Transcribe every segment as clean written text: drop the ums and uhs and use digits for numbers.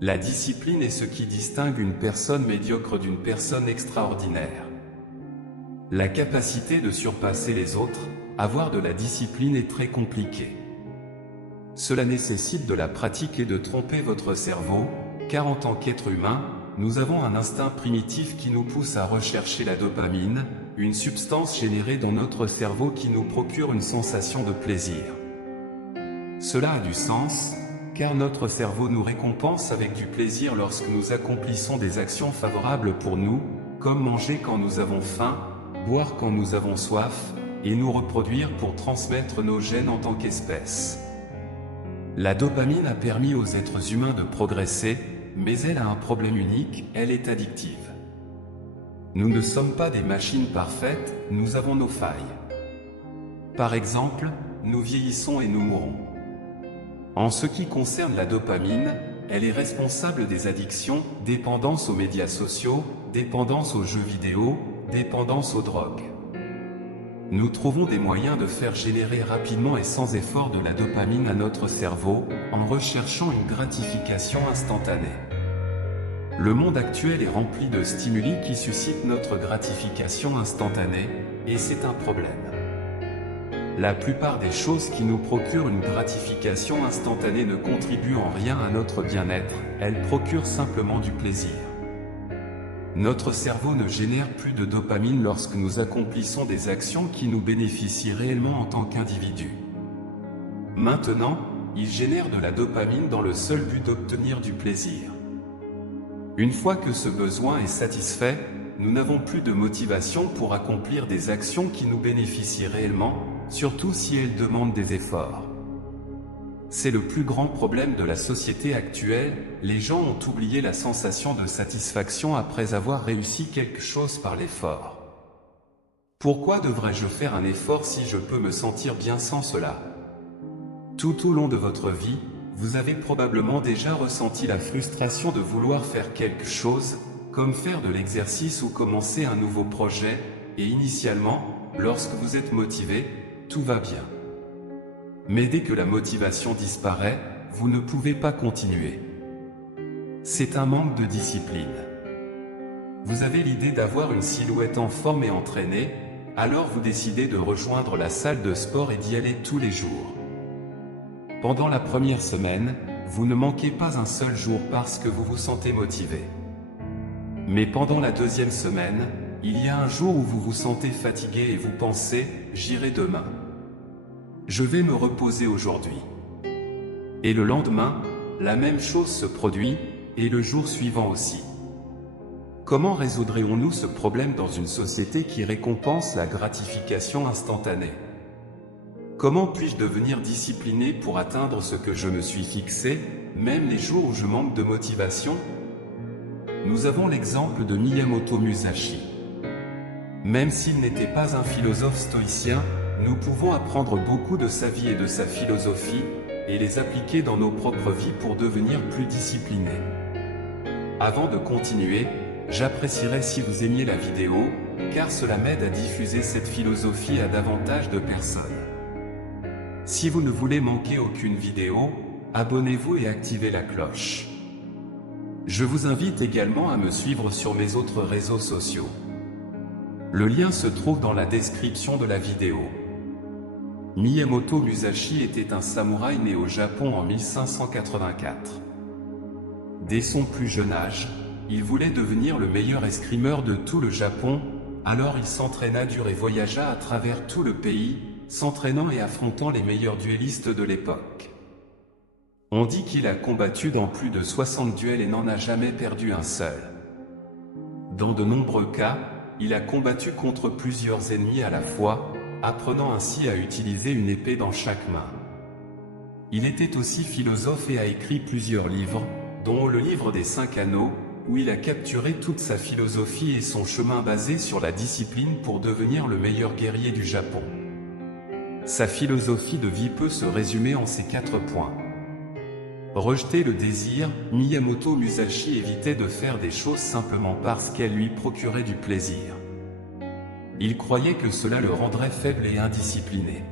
La discipline est ce qui distingue une personne médiocre d'une personne extraordinaire. La capacité de surpasser les autres, avoir de la discipline est très compliqué. Cela nécessite de la pratique et de tromper votre cerveau, car en tant qu'être humain, nous avons un instinct primitif qui nous pousse à rechercher la dopamine, une substance générée dans notre cerveau qui nous procure une sensation de plaisir. Cela a du sens, car notre cerveau nous récompense avec du plaisir lorsque nous accomplissons des actions favorables pour nous, comme manger quand nous avons faim, boire quand nous avons soif, et nous reproduire pour transmettre nos gènes en tant qu'espèce. La dopamine a permis aux êtres humains de progresser, mais elle a un problème unique, elle est addictive. Nous ne sommes pas des machines parfaites, nous avons nos failles. Par exemple, nous vieillissons et nous mourons. En ce qui concerne la dopamine, elle est responsable des addictions, dépendance aux médias sociaux, dépendance aux jeux vidéo, dépendance aux drogues. Nous trouvons des moyens de faire générer rapidement et sans effort de la dopamine à notre cerveau, en recherchant une gratification instantanée. Le monde actuel est rempli de stimuli qui suscitent notre gratification instantanée, et c'est un problème. La plupart des choses qui nous procurent une gratification instantanée ne contribuent en rien à notre bien-être, elles procurent simplement du plaisir. Notre cerveau ne génère plus de dopamine lorsque nous accomplissons des actions qui nous bénéficient réellement en tant qu'individu. Maintenant, il génère de la dopamine dans le seul but d'obtenir du plaisir. Une fois que ce besoin est satisfait, nous n'avons plus de motivation pour accomplir des actions qui nous bénéficient réellement, surtout si elles demandent des efforts. C'est le plus grand problème de la société actuelle, les gens ont oublié la sensation de satisfaction après avoir réussi quelque chose par l'effort. Pourquoi devrais-je faire un effort si je peux me sentir bien sans cela? Tout au long de votre vie, vous avez probablement déjà ressenti la frustration de vouloir faire quelque chose, comme faire de l'exercice ou commencer un nouveau projet, et initialement, lorsque vous êtes motivé, tout va bien. Mais dès que la motivation disparaît, vous ne pouvez pas continuer. C'est un manque de discipline. Vous avez l'idée d'avoir une silhouette en forme et entraînée, alors vous décidez de rejoindre la salle de sport et d'y aller tous les jours. Pendant la première semaine, vous ne manquez pas un seul jour parce que vous vous sentez motivé. Mais pendant la deuxième semaine, il y a un jour où vous vous sentez fatigué et vous pensez « j'irai demain ». Je vais me reposer aujourd'hui. Et le lendemain, la même chose se produit, et le jour suivant aussi. Comment résoudrions-nous ce problème dans une société qui récompense la gratification instantanée? Comment puis-je devenir discipliné pour atteindre ce que je me suis fixé, même les jours où je manque de motivation? Nous avons l'exemple de Miyamoto Musashi. Même s'il n'était pas un philosophe stoïcien, nous pouvons apprendre beaucoup de sa vie et de sa philosophie, et les appliquer dans nos propres vies pour devenir plus disciplinés. Avant de continuer, j'apprécierais si vous aimiez la vidéo, car cela m'aide à diffuser cette philosophie à davantage de personnes. Si vous ne voulez manquer aucune vidéo, abonnez-vous et activez la cloche. Je vous invite également à me suivre sur mes autres réseaux sociaux. Le lien se trouve dans la description de la vidéo. Miyamoto Musashi était un samouraï né au Japon en 1584. Dès son plus jeune âge, il voulait devenir le meilleur escrimeur de tout le Japon, alors il s'entraîna dur et voyagea à travers tout le pays, s'entraînant et affrontant les meilleurs duellistes de l'époque. On dit qu'il a combattu dans plus de 60 duels et n'en a jamais perdu un seul. Dans de nombreux cas, il a combattu contre plusieurs ennemis à la fois, apprenant ainsi à utiliser une épée dans chaque main. Il était aussi philosophe et a écrit plusieurs livres, dont le livre des 5 anneaux, où il a capturé toute sa philosophie et son chemin basé sur la discipline pour devenir le meilleur guerrier du Japon. Sa philosophie de vie peut se résumer en ces 4 points. Rejeter le désir, Miyamoto Musashi évitait de faire des choses simplement parce qu'elles lui procuraient du plaisir. Il croyait que cela le rendrait faible et indiscipliné.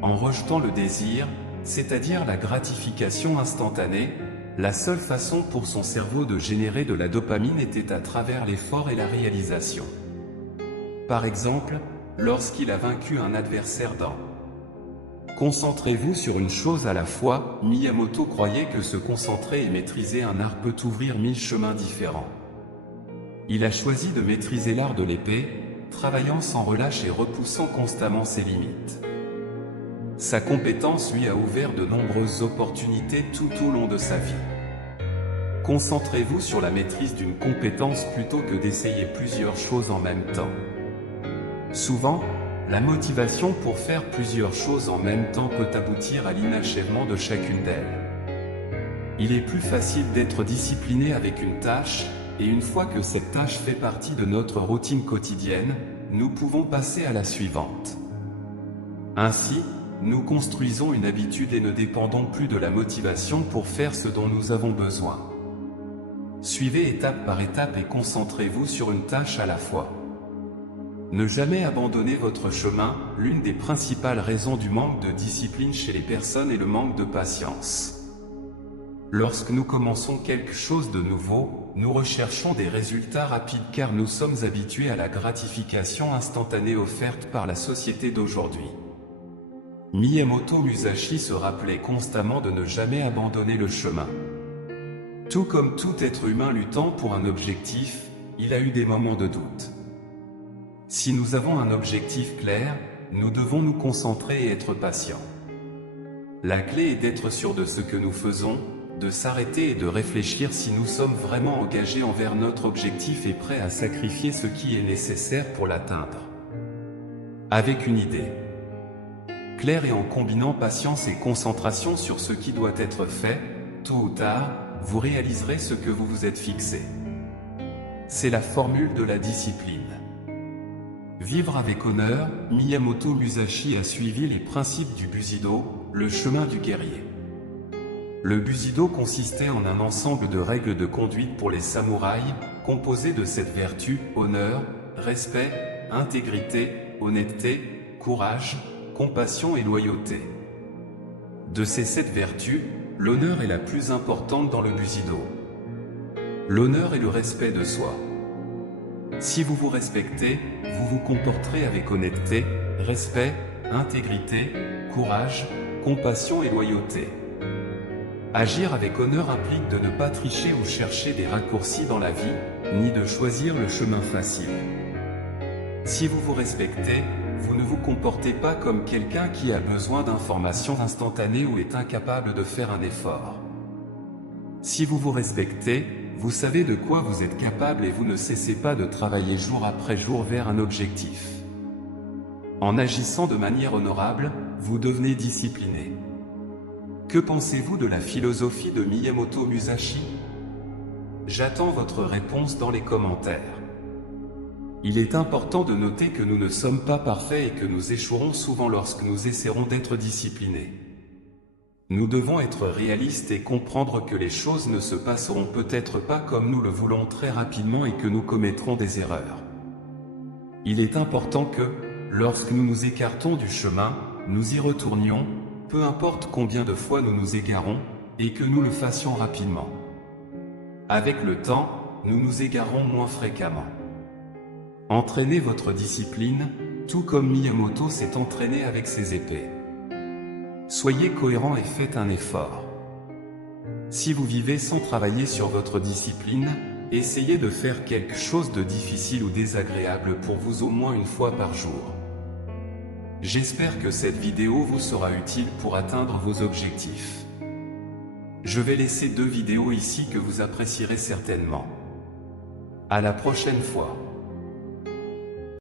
En rejetant le désir, c'est-à-dire la gratification instantanée, La seule façon pour son cerveau de générer de la dopamine était à travers l'effort et la réalisation. Par exemple, lorsqu'il a vaincu un adversaire dans Concentrez-vous sur une chose à la fois. Miyamoto croyait que se concentrer et maîtriser un art peut ouvrir 1000 chemins différents. Il a choisi de maîtriser l'art de l'épée, travaillant sans relâche et repoussant constamment ses limites. Sa compétence lui a ouvert de nombreuses opportunités tout au long de sa vie. Concentrez-vous sur la maîtrise d'une compétence plutôt que d'essayer plusieurs choses en même temps. Souvent, la motivation pour faire plusieurs choses en même temps peut aboutir à l'inachèvement de chacune d'elles. Il est plus facile d'être discipliné avec une tâche, et une fois que cette tâche fait partie de notre routine quotidienne, nous pouvons passer à la suivante. Ainsi, nous construisons une habitude et ne dépendons plus de la motivation pour faire ce dont nous avons besoin. Suivez étape par étape et concentrez-vous sur une tâche à la fois. Ne jamais abandonner votre chemin. L'une des principales raisons du manque de discipline chez les personnes est le manque de patience. Lorsque nous commençons quelque chose de nouveau, nous recherchons des résultats rapides car nous sommes habitués à la gratification instantanée offerte par la société d'aujourd'hui. Miyamoto Musashi se rappelait constamment de ne jamais abandonner le chemin. Tout comme tout être humain luttant pour un objectif, il a eu des moments de doute. Si nous avons un objectif clair, nous devons nous concentrer et être patients. La clé est d'être sûr de ce que nous faisons, de s'arrêter et de réfléchir si nous sommes vraiment engagés envers notre objectif et prêts à sacrifier ce qui est nécessaire pour l'atteindre. Avec une idée claire et en combinant patience et concentration sur ce qui doit être fait, tôt ou tard, vous réaliserez ce que vous vous êtes fixé. C'est la formule de la discipline. Vivre avec honneur. Miyamoto Musashi a suivi les principes du Bushido, le chemin du guerrier. Le Bushido consistait en un ensemble de règles de conduite pour les samouraïs, composées de 7 vertus: honneur, respect, intégrité, honnêteté, courage, compassion et loyauté. De ces 7 vertus, l'honneur est la plus importante dans le Bushido. L'honneur est le respect de soi. Si vous vous respectez, vous vous comporterez avec honnêteté, respect, intégrité, courage, compassion et loyauté. Agir avec honneur implique de ne pas tricher ou chercher des raccourcis dans la vie, ni de choisir le chemin facile. Si vous vous respectez, vous ne vous comportez pas comme quelqu'un qui a besoin d'informations instantanées ou est incapable de faire un effort. Si vous vous respectez, vous savez de quoi vous êtes capable et vous ne cessez pas de travailler jour après jour vers un objectif. En agissant de manière honorable, vous devenez discipliné. Que pensez-vous de la philosophie de Miyamoto Musashi? J'attends votre réponse dans les commentaires. Il est important de noter que nous ne sommes pas parfaits et que nous échouerons souvent lorsque nous essaierons d'être disciplinés. Nous devons être réalistes et comprendre que les choses ne se passeront peut-être pas comme nous le voulons très rapidement et que nous commettrons des erreurs. Il est important que, lorsque nous nous écartons du chemin, nous y retournions, peu importe combien de fois nous nous égarons, et que nous le fassions rapidement. Avec le temps, nous nous égarons moins fréquemment. Entraînez votre discipline, tout comme Miyamoto s'est entraîné avec ses épées. Soyez cohérent et faites un effort. Si vous vivez sans travailler sur votre discipline, essayez de faire quelque chose de difficile ou désagréable pour vous au moins une fois par jour. J'espère que cette vidéo vous sera utile pour atteindre vos objectifs. Je vais laisser 2 vidéos ici que vous apprécierez certainement. À la prochaine fois.